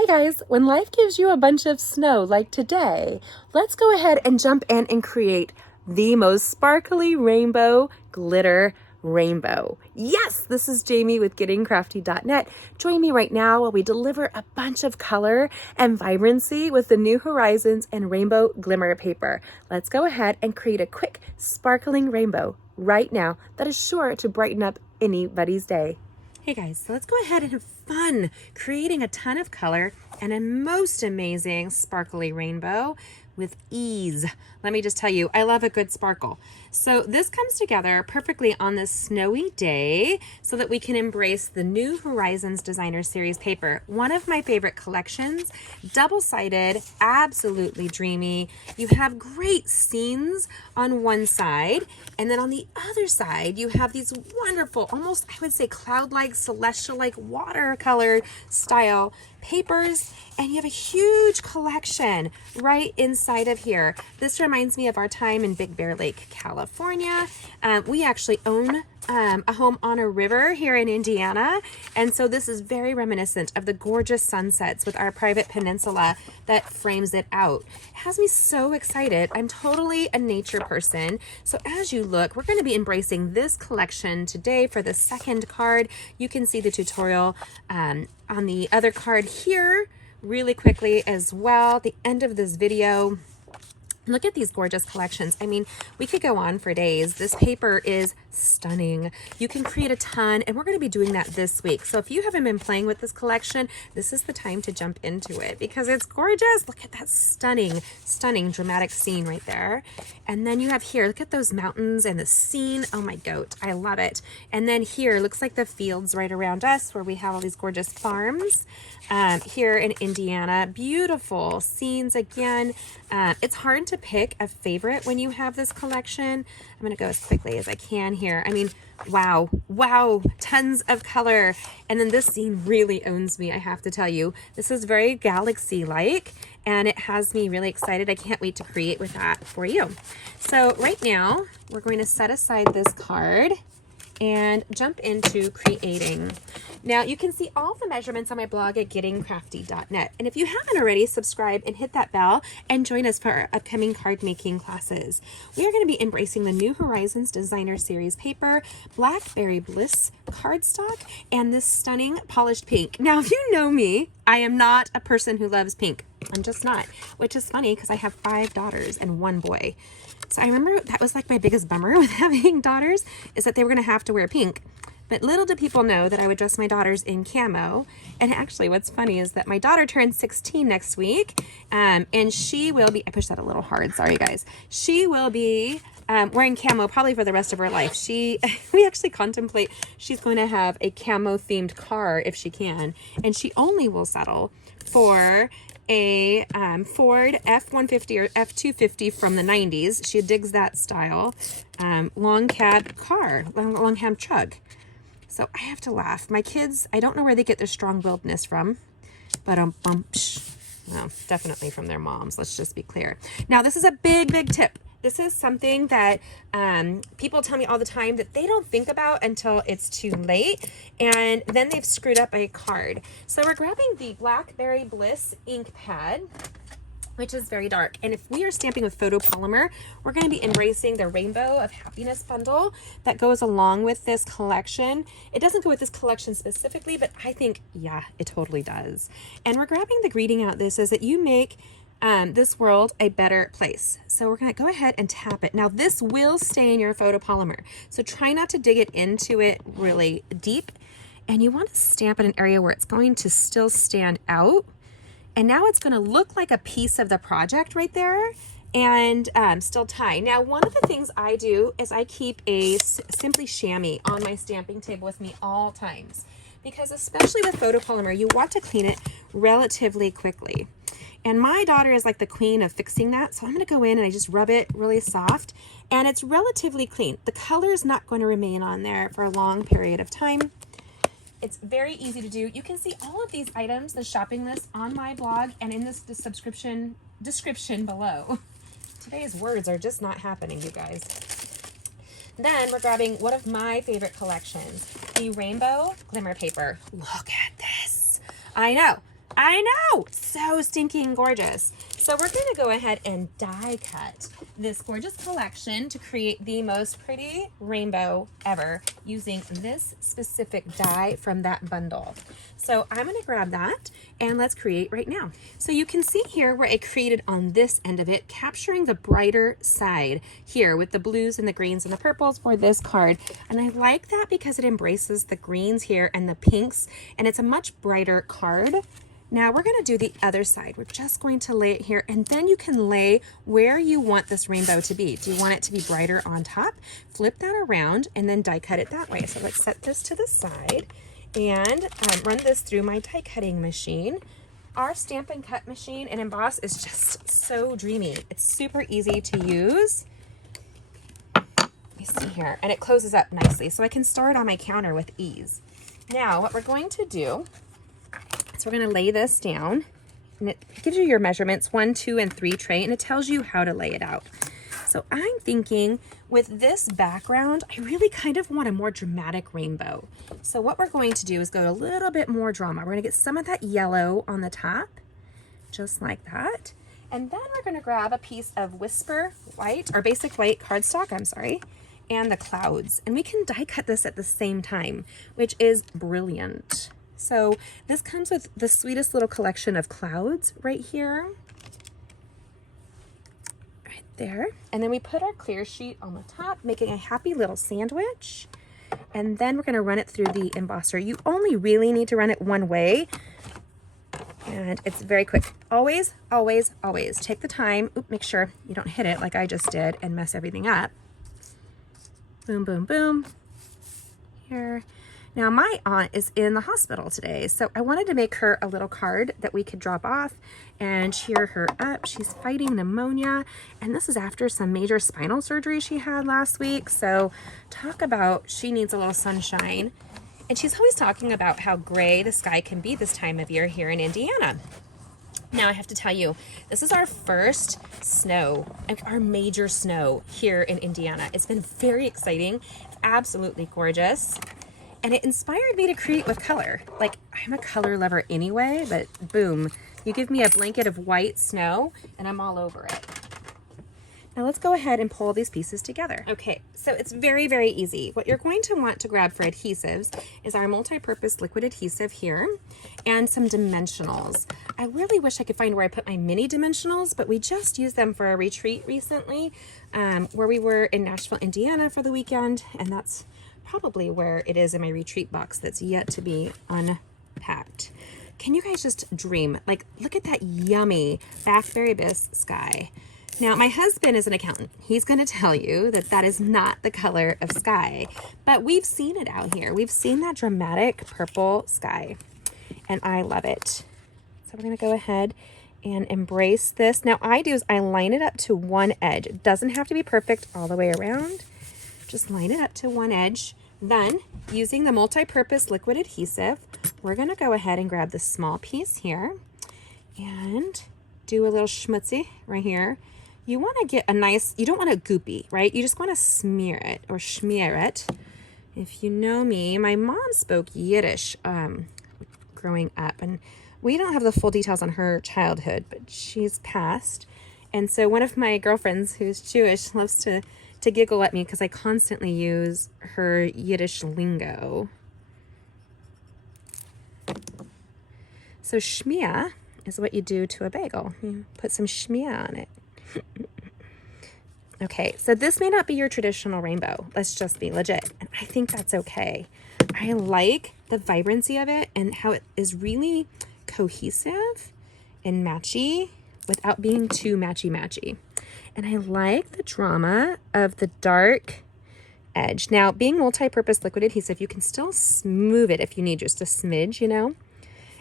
Hey guys, when life gives you a bunch of snow like today, let's go ahead and jump in and create the most sparkly rainbow glitter rainbow. Yes, this is Jamie with gettingcrafty.net. Join me right now while we deliver a bunch of color and vibrancy with the New Horizons and Rainbow Glimmer paper. Let's go ahead and create a quick sparkling rainbow right now that is sure to brighten up anybody's day. Hey guys, so let's go ahead and have fun creating a ton of color and a most amazing sparkly rainbow with ease. Let me just tell you, I love a good sparkle. So this comes together perfectly on this snowy day so that we can embrace the New Horizons Designer Series paper. One of my favorite collections, double-sided, absolutely dreamy. You have great scenes on one side, and then on the other side, you have these wonderful, almost, I would say, cloud-like, celestial-like, watercolor style papers, and you have a huge collection right inside of here. This reminds me of our time in Big Bear Lake, California. We actually own a home on a river here in Indiana, and so this is very reminiscent of the gorgeous sunsets with our private peninsula that frames it out. It has me so excited. I'm totally a nature person, so as you look, we're going to be embracing this collection today. For the second card, you can see the tutorial on the other card here really quickly as well at the end of this video. Look at these gorgeous collections. I mean, we could go on for days. This paper is stunning. You can create a ton, and we're going to be doing that this week. So if you haven't been playing with this collection, this is the time to jump into it because it's gorgeous. Look at that stunning, stunning dramatic scene right there. And then you have here, look at those mountains and the scene. Oh my goat, I love it. And then here, looks like the fields right around us where we have all these gorgeous farms here in Indiana. Beautiful scenes again. It's hard to pick a favorite when you have this collection. I'm going to go as quickly as I can here. I mean, wow, tons of color. And then this scene really owns me, I have to tell you. This is very galaxy-like, and it has me really excited. I can't wait to create with that for you. So right now, we're going to set aside this card and jump into creating. Now you can see all the measurements on my blog at gettingcrafty.net. And if you haven't already, subscribe and hit that bell and join us for our upcoming card making classes. We are going to be embracing the New Horizons Designer Series paper, Blackberry Bliss cardstock, and this stunning polished pink. Now, if you know me, I am not a person who loves pink. I'm just not, which is funny because I have 5 daughters and 1 boy. So I remember that was like my biggest bummer with having daughters, is that they were going to have to wear pink. But little do people know that I would dress my daughters in camo. And actually what's funny is that my daughter turns 16 next week, and she will be, I pushed that a little hard, sorry guys. She will be wearing camo probably for the rest of her life. We actually contemplate she's going to have a camo themed car if she can. And she only will settle for a Ford F-150 or F-250 from the 90s. She digs that style. Long cab car, long cab truck. So I have to laugh. My kids, I don't know where they get their strong-willedness from, but well, definitely from their moms. Let's just be clear. Now, this is a big tip. This is something that people tell me all the time that they don't think about until it's too late, and then they've screwed up a card. So we're grabbing the Blackberry Bliss ink pad, which is very dark. And if we are stamping with photopolymer, we're going to be embracing the Rainbow of Happiness bundle that goes along with this collection. It doesn't go with this collection specifically, but I think, yeah, it totally does. And we're grabbing the greeting out. This is that you make this world a better place. So we're going to go ahead and tap it. Now this will stay in your photopolymer, so try not to dig it into it really deep. And you want to stamp in an area where it's going to still stand out. And now it's going to look like a piece of the project right there and still tie. Now, one of the things I do is I keep a Simply chamois on my stamping table with me all times, because especially with photopolymer, you want to clean it relatively quickly. And my daughter is like the queen of fixing that. So I'm going to go in and I just rub it really soft, and it's relatively clean. The color is not going to remain on there for a long period of time. It's very easy to do. You can see all of these items, the shopping list, on my blog and in this description below. Today's words are just not happening, you guys. Then we're grabbing one of my favorite collections, the Rainbow Glimmer paper. Look at this. I know. I know, so stinking gorgeous. So we're gonna go ahead and die cut this gorgeous collection to create the most pretty rainbow ever using this specific die from that bundle. So I'm gonna grab that and let's create right now. So you can see here where I created on this end of it, capturing the brighter side here with the blues and the greens and the purples for this card. And I like that because it embraces the greens here and the pinks, and it's a much brighter card. Now we're gonna do the other side. We're just going to lay it here, and then you can lay where you want this rainbow to be. Do you want it to be brighter on top? Flip that around and then die cut it that way. So let's set this to the side and run this through my die cutting machine. Our Stampin' Cut machine and emboss is just so dreamy. It's super easy to use. Let me see here, and it closes up nicely, so I can store it on my counter with ease. Now what we're going to do, so we're going to lay this down, and it gives you your measurements, 1, 2, and 3 tray, and it tells you how to lay it out. So I'm thinking with this background, I really kind of want a more dramatic rainbow. So what we're going to do is go a little bit more drama. We're going to get some of that yellow on the top, just like that. And then we're going to grab a piece of Whisper White, or Basic White cardstock, I'm sorry, and the clouds. And we can die cut this at the same time, which is brilliant. So this comes with the sweetest little collection of clouds right here, right there. And then we put our clear sheet on the top, making a happy little sandwich. And then we're gonna run it through the embosser. You only really need to run it one way, and it's very quick. Always, always, always take the time. Oop, make sure you don't hit it like I just did and mess everything up. Boom, boom, boom. Here. Now my aunt is in the hospital today, so I wanted to make her a little card that we could drop off and cheer her up. She's fighting pneumonia, and this is after some major spinal surgery she had last week. So talk about she needs a little sunshine. And she's always talking about how gray the sky can be this time of year here in Indiana. Now I have to tell you, this is our first snow, our major snow here in Indiana. It's been very exciting, absolutely gorgeous. And it inspired me to create with color. Like, I'm a color lover anyway, but boom, you give me a blanket of white snow and I'm all over it. Now let's go ahead and pull these pieces together. Okay, so it's very, very easy. What you're going to want to grab for adhesives is our multi-purpose liquid adhesive here and some dimensionals. I really wish I could find where I put my mini dimensionals, but we just used them for a retreat recently where we were in Nashville, Indiana for the weekend, and that's probably where it is in my retreat box that's yet to be unpacked. Can you guys just dream? Like, look at that yummy blackberry bisque sky. Now, my husband is an accountant. He's going to tell you that that is not the color of sky, but we've seen it out here. We've seen that dramatic purple sky, and I love it. So we're going to go ahead and embrace this. Now, I line it up to one edge. It doesn't have to be perfect all the way around. Just line it up to one edge. Then, using the multi-purpose liquid adhesive, we're going to go ahead and grab this small piece here and do a little schmutzy right here. You want to get a nice, you don't want a goopy, right? You just want to smear it or schmear it. If you know me, my mom spoke Yiddish growing up, and we don't have the full details on her childhood, but she's passed. And so one of my girlfriends who's Jewish loves to giggle at me because I constantly use her Yiddish lingo. So schmear is what you do to a bagel. You put some schmear on it. Okay, so this may not be your traditional rainbow. Let's just be legit. And I think that's okay. I like the vibrancy of it and how it is really cohesive and matchy without being too matchy-matchy. And I like the drama of the dark edge. Now, being multi-purpose liquid adhesive, you can still smooth it if you need just a smidge, you know?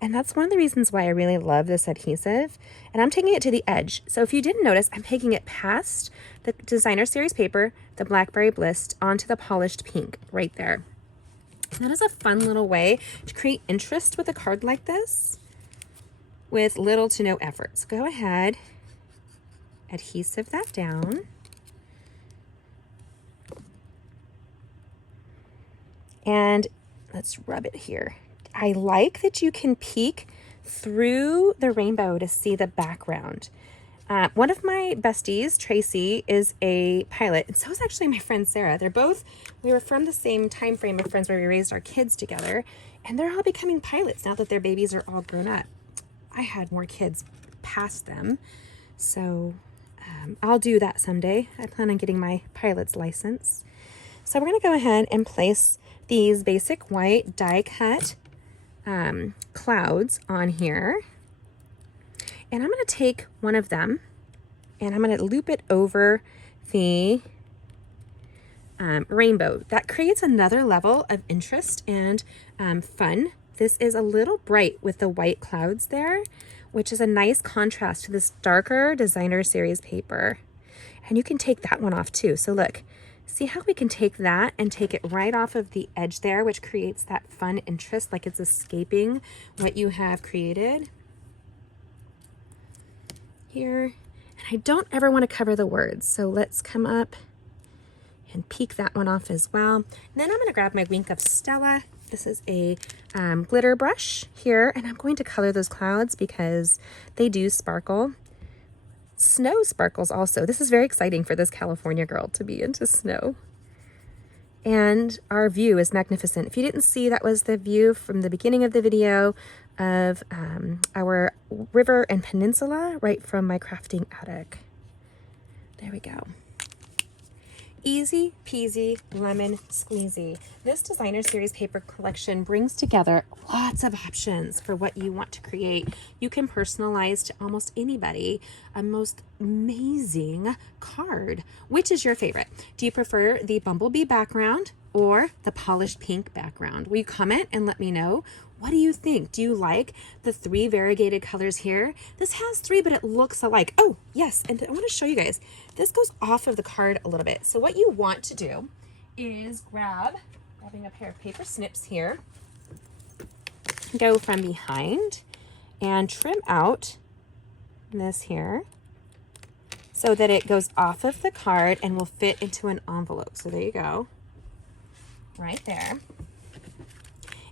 And that's one of the reasons why I really love this adhesive. And I'm taking it to the edge. So if you didn't notice, I'm taking it past the designer series paper, the Blackberry Bliss, onto the polished pink right there. And that is a fun little way to create interest with a card like this with little to no effort. So go ahead, adhesive that down. And let's rub it here. I like that you can peek through the rainbow to see the background. One of my besties, Tracy, is a pilot, and so is actually my friend Sarah. We were from the same time frame of friends where we raised our kids together, and they're all becoming pilots now that their babies are all grown up. I had more kids past them, so I'll do that someday. I plan on getting my pilot's license. So we're going to go ahead and place these basic white die cut clouds on here. And I'm going to take one of them and I'm going to loop it over the rainbow. That creates another level of interest and fun. This is a little bright with the white clouds there, which is a nice contrast to this darker designer series paper. And you can take that one off too. So look, see how we can take that and take it right off of the edge there, which creates that fun interest, like it's escaping what you have created here. And I don't ever want to cover the words, so let's come up and peek that one off as well. And then I'm going to grab my Wink of Stella. This is a glitter brush here, and I'm going to color those clouds because they do sparkle. Snow sparkles also. This is very exciting for this California girl to be into snow. And our view is magnificent. If you didn't see, that was the view from the beginning of the video of our river and peninsula right from my crafting attic. There we go. Easy peasy lemon squeezy. This designer series paper collection brings together lots of options for what you want to create. You can personalize to almost anybody a most amazing card. Which is your favorite? Do you prefer the bumblebee background or the polished pink background? Will you comment and let me know? What do you think? Do you like the 3 variegated colors here? This has 3, but it looks alike. Oh, yes, and I want to show you guys. This goes off of the card a little bit. So what you want to do is grabbing a pair of paper snips here, go from behind and trim out this here so that it goes off of the card and will fit into an envelope. So there you go, right there.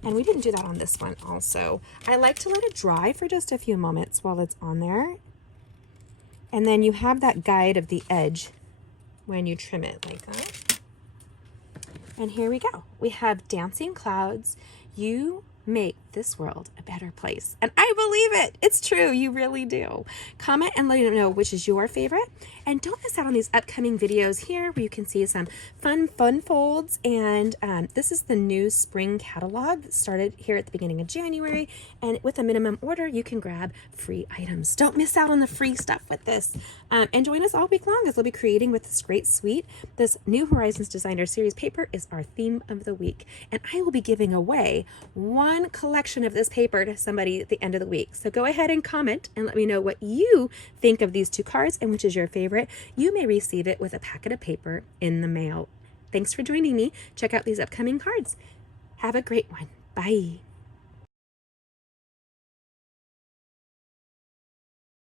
And we didn't do that on this one also. I like to let it dry for just a few moments while it's on there. And then you have that guide of the edge when you trim it like that. And here we go. We have dancing clouds. You make this world a better place. And I believe it. It's true. You really do. Comment and let me know which is your favorite. And don't miss out on these upcoming videos here where you can see some fun folds. And this is the new spring catalog that started here at the beginning of January. And with a minimum order, you can grab free items. Don't miss out on the free stuff with this. And join us all week long as we'll be creating with this great suite. This New Horizons Designer Series paper is our theme of the week. And I will be giving away one collection of this paper to somebody at the end of the week. So go ahead and comment and let me know what you think of these 2 cards and which is your favorite. You may receive it with a packet of paper in the mail. Thanks for joining me. Check out these upcoming cards. Have a great one. Bye.